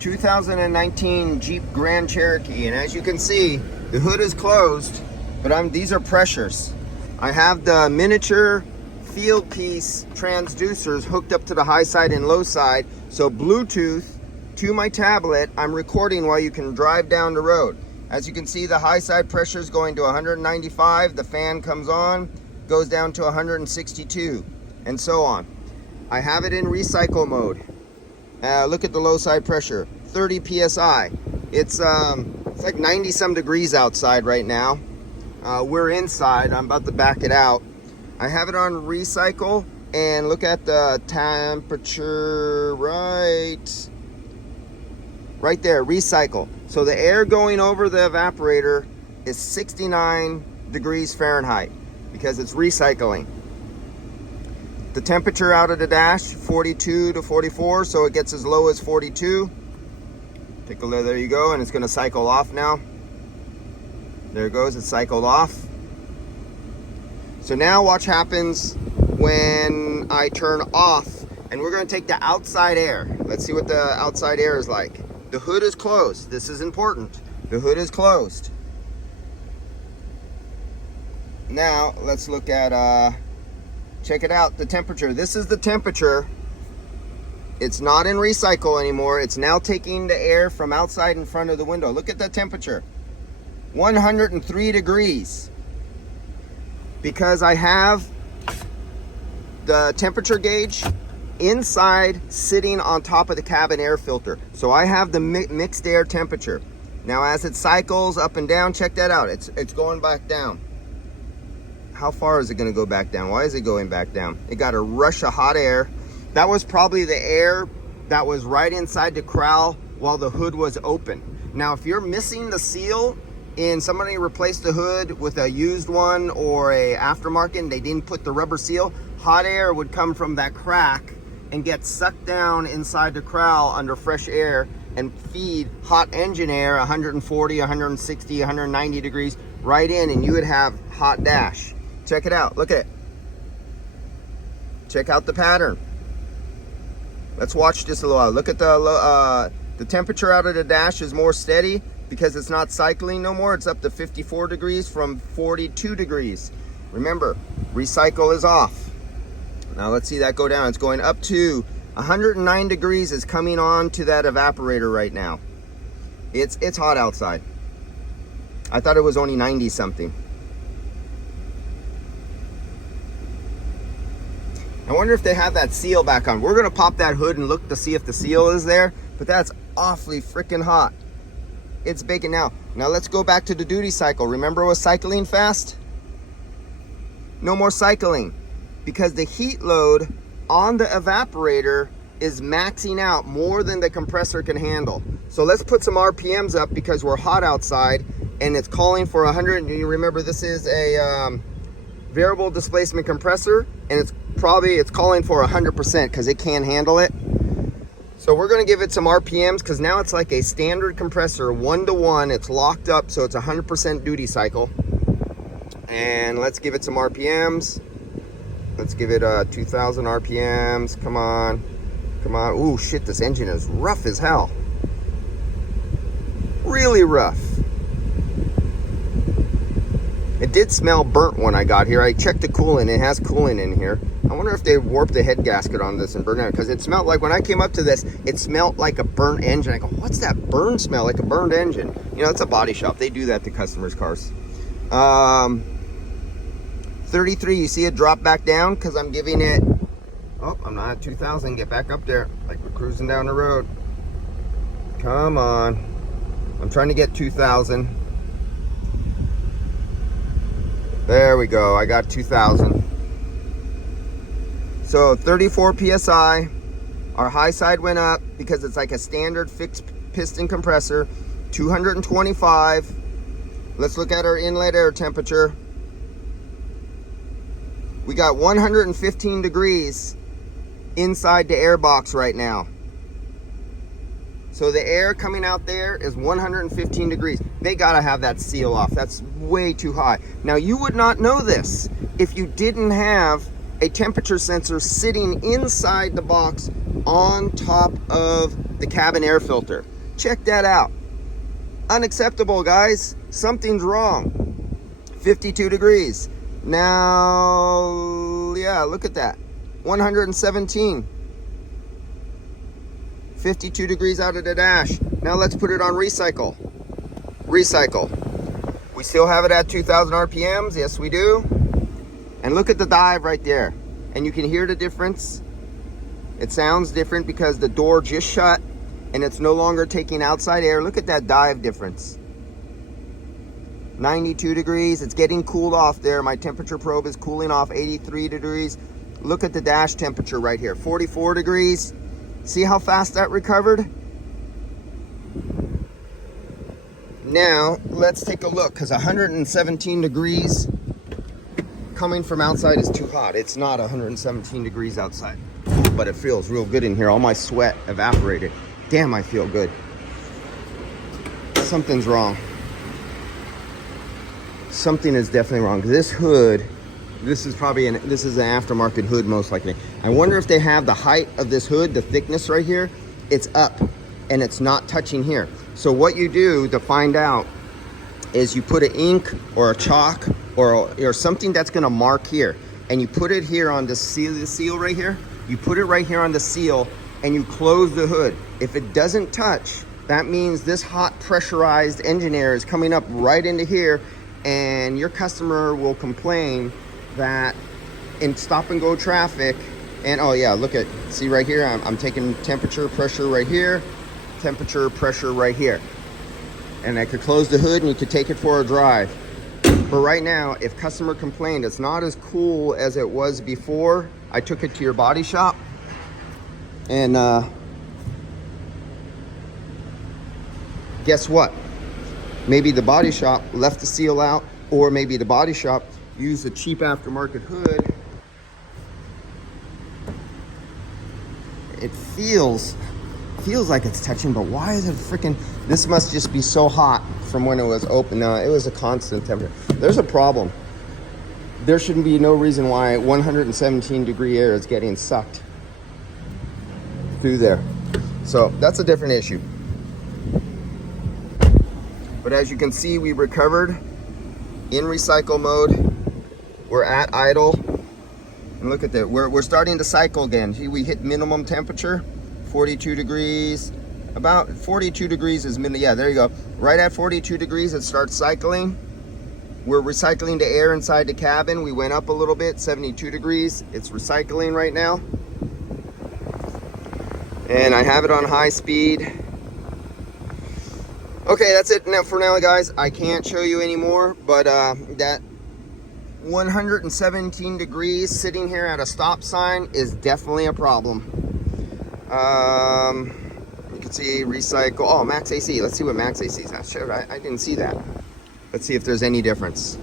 2019 Jeep Grand Cherokee, and as you can see, the hood is closed, but these are pressures. I have the miniature field piece transducers hooked up to the high side and low side, so Bluetooth to my tablet, I'm recording while you can drive down the road. As you can see, the high side pressure is going to 195, the fan comes on, goes down to 162, and so on. I have it in recycle mode. Look at the low side pressure, 30 psi. It's like 90 some degrees outside right now. We're inside. I'm about to back it out. I have it on recycle, and look at the temperature right there, recycle. So the air going over the evaporator is 69 degrees Fahrenheit because it's recycling. The temperature out of the dash, 42 to 44, so it gets as low as 42. Take a look, there you go, and it's gonna cycle off now. There it goes, it's cycled off. So now watch happens when I turn off, and we're gonna take the outside air. Let's see what the outside air is like. The hood is closed, this is important. The hood is closed. Now, let's look at, check it out, the temperature. This is the temperature. It's not in recycle anymore. It's now taking the air from outside in front of the window. Look at the temperature, 103 degrees. Because I have the temperature gauge inside sitting on top of the cabin air filter. So I have the mixed air temperature. Now as it cycles up and down, check that out. It's going back down. How far is it going to go back down? Why is it going back down? It got a rush of hot air. That was probably the air that was right inside the corral while the hood was open. Now, if you're missing the seal and somebody replaced the hood with a used one or a aftermarket and they didn't put the rubber seal, hot air would come from that crack and get sucked down inside the corral under fresh air and feed hot engine air, 140, 160, 190 degrees right in, and you would have hot dash. Check it out, look at it. Check out the pattern. Let's watch this a little while. Look at the temperature out of the dash is more steady because it's not cycling no more. It's up to 54 degrees from 42 degrees. Remember, recycle is off. Now let's see that go down. It's going up to 109 degrees is coming on to that evaporator right now. It's hot outside. I thought it was only 90 something. I wonder if they have that seal back on. We're gonna pop that hood and look to see if the seal is there, but that's awfully freaking hot. It's baking now. Now let's go back to the duty cycle. Remember it was cycling fast? No more cycling because the heat load on the evaporator is maxing out more than the compressor can handle. So let's put some RPMs up because we're hot outside and it's calling for 100. And you remember this is a variable displacement compressor, and it's calling for 100% because it can't handle it. So we're going to give it some RPMs because now it's like a standard compressor, 1-to-1. It's locked up, so it's 100% duty cycle. And let's give it some RPMs. Let's give it 2,000 RPMs. Come on, come on. Ooh, shit! This engine is rough as hell. Really rough. It did smell burnt when I got here. I checked the coolant. It has coolant in here. I wonder if they warped the head gasket on this and burned it, because it smelled like, when I came up to this, it smelled like a burnt engine. I go, what's that burn smell? Like a burned engine. You know, it's a body shop. They do that to customers' cars. 33, you see it drop back down because I'm giving it, oh, I'm not at 2,000. Get back up there like we're cruising down the road. Come on. I'm trying to get 2,000. There we go, I got 2,000. So 34 PSI, our high side went up because it's like a standard fixed piston compressor, 225. Let's look at our inlet air temperature. We got 115 degrees inside the air box right now. So the air coming out there is 115 degrees. They gotta have that seal off. That's way too high. Now you would not know this if you didn't have a temperature sensor sitting inside the box on top of the cabin air filter. Check that out. Unacceptable, guys. Something's wrong. 52 degrees. Now, yeah, look at that. 117. 52 degrees out of the dash. Now let's put it on recycle. Recycle. We still have it at 2,000 RPMs. Yes, we do. And look at the dive right there. And you can hear the difference. It sounds different because the door just shut and it's no longer taking outside air. Look at that dive difference. 92 degrees. It's getting cooled off there. My temperature probe is cooling off. 83 degrees. Look at the dash temperature right here. 44 degrees. See how fast that recovered? Now, let's take a look, because 117 degrees coming from outside is too hot. It's not 117 degrees outside, but it feels real good in here. All my sweat evaporated. Damn, I feel good. Something's wrong. Something is definitely wrong. This hood, this is an aftermarket hood most likely. I wonder if they have the height of this hood, the thickness right here, it's up and it's not touching here. So what you do to find out is you put an ink or a chalk or something that's gonna mark here, and you put it here on the seal right here. You put it right here on the seal and you close the hood. If it doesn't touch, that means this hot pressurized engine air is coming up right into here, and your customer will complain that in stop and go traffic, and oh yeah, look at, see right here, I'm taking temperature, pressure right here, temperature, pressure right here. And I could close the hood and you could take it for a drive. But right now, if customer complained, it's not as cool as it was before. I took it to your body shop and guess what? Maybe the body shop left the seal out, or maybe the body shop used a cheap aftermarket hood. It feels like it's touching, but why is it freaking, this must just be so hot from when it was open. No, it was a constant temperature. There's a problem. There shouldn't be no reason why 117 degree air is getting sucked through there. So that's a different issue. But as you can see, we recovered in recycle mode. We're at idle. And look at that, we're starting to cycle again. We hit minimum temperature, 42 degrees. About 42 degrees is minimum, yeah, there you go. Right at 42 degrees, it starts cycling. We're recycling the air inside the cabin. We went up a little bit, 72 degrees. It's recycling right now. And I have it on high speed. Okay, that's it now for now, guys. I can't show you anymore, but that 117 degrees sitting here at a stop sign is definitely a problem. You can see recycle. Oh, max AC. Let's see what max AC is. I didn't see that. Let's see if there's any difference.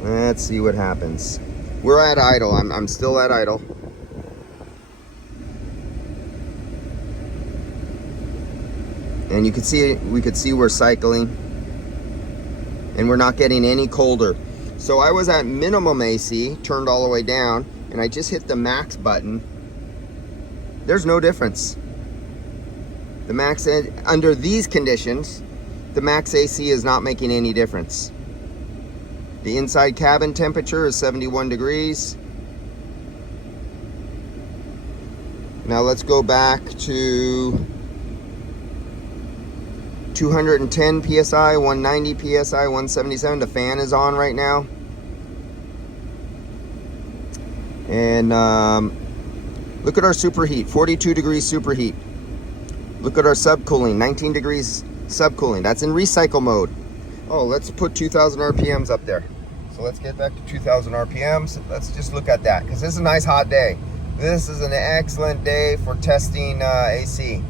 Let's see what happens. We're at idle. I'm still at idle. And you can see, we could see we're cycling. And we're not getting any colder. So I was at minimum AC, turned all the way down, and I just hit the max button. There's no difference. The max, under these conditions, the max AC is not making any difference. The inside cabin temperature is 71 degrees. Now let's go back to 210 PSI, 190 PSI, 177. The fan is on right now. And look at our superheat, 42 degrees superheat. Look at our subcooling, 19 degrees subcooling. That's in recycle mode. Oh, let's put 2,000 RPMs up there. So let's get back to 2,000 RPMs. Let's just look at that, because this is a nice hot day. This is an excellent day for testing AC.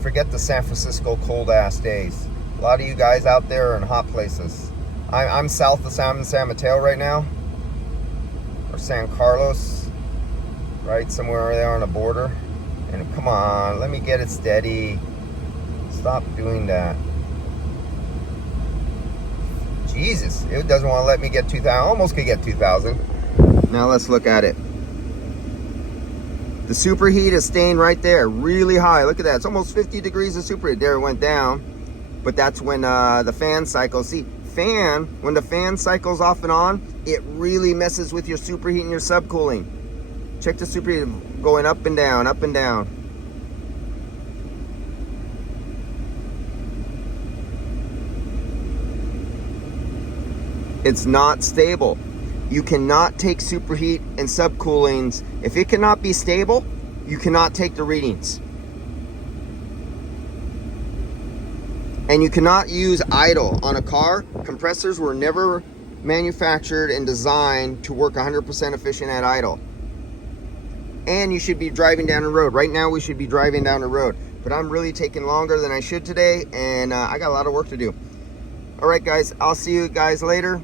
Forget the San Francisco cold ass days. A lot of you guys out there are in hot places. I'm south of San Mateo right now, or San Carlos, right somewhere there on the border. And come on, let me get it steady. Stop doing that. Jesus, it doesn't want to let me get 2,000. Almost could get 2,000. Now let's look at it. The superheat is staying right there, really high. Look at that, it's almost 50 degrees of superheat. There, it went down, but that's when the fan cycles. See, when the fan cycles off and on, it really messes with your superheat and your subcooling. Check the superheat going up and down, up and down. It's not stable. You cannot take superheat and subcoolings. If it cannot be stable, you cannot take the readings. And you cannot use idle on a car. Compressors were never manufactured and designed to work 100% efficient at idle. And you should be driving down the road. Right now we should be driving down the road, but I'm really taking longer than I should today, and I got a lot of work to do. All right, guys, I'll see you guys later.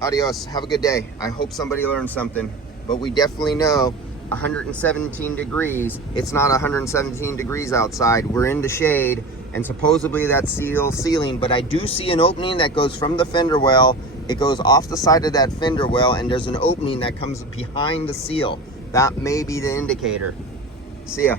Adios, have a good day. I hope somebody learned something, but we definitely know 117 degrees, it's not 117 degrees outside. We're in the shade, and supposedly that's sealing, but I do see an opening that goes from the fender well. It goes off the side of that fender well, and there's an opening that comes behind the seal. That may be the indicator. See ya.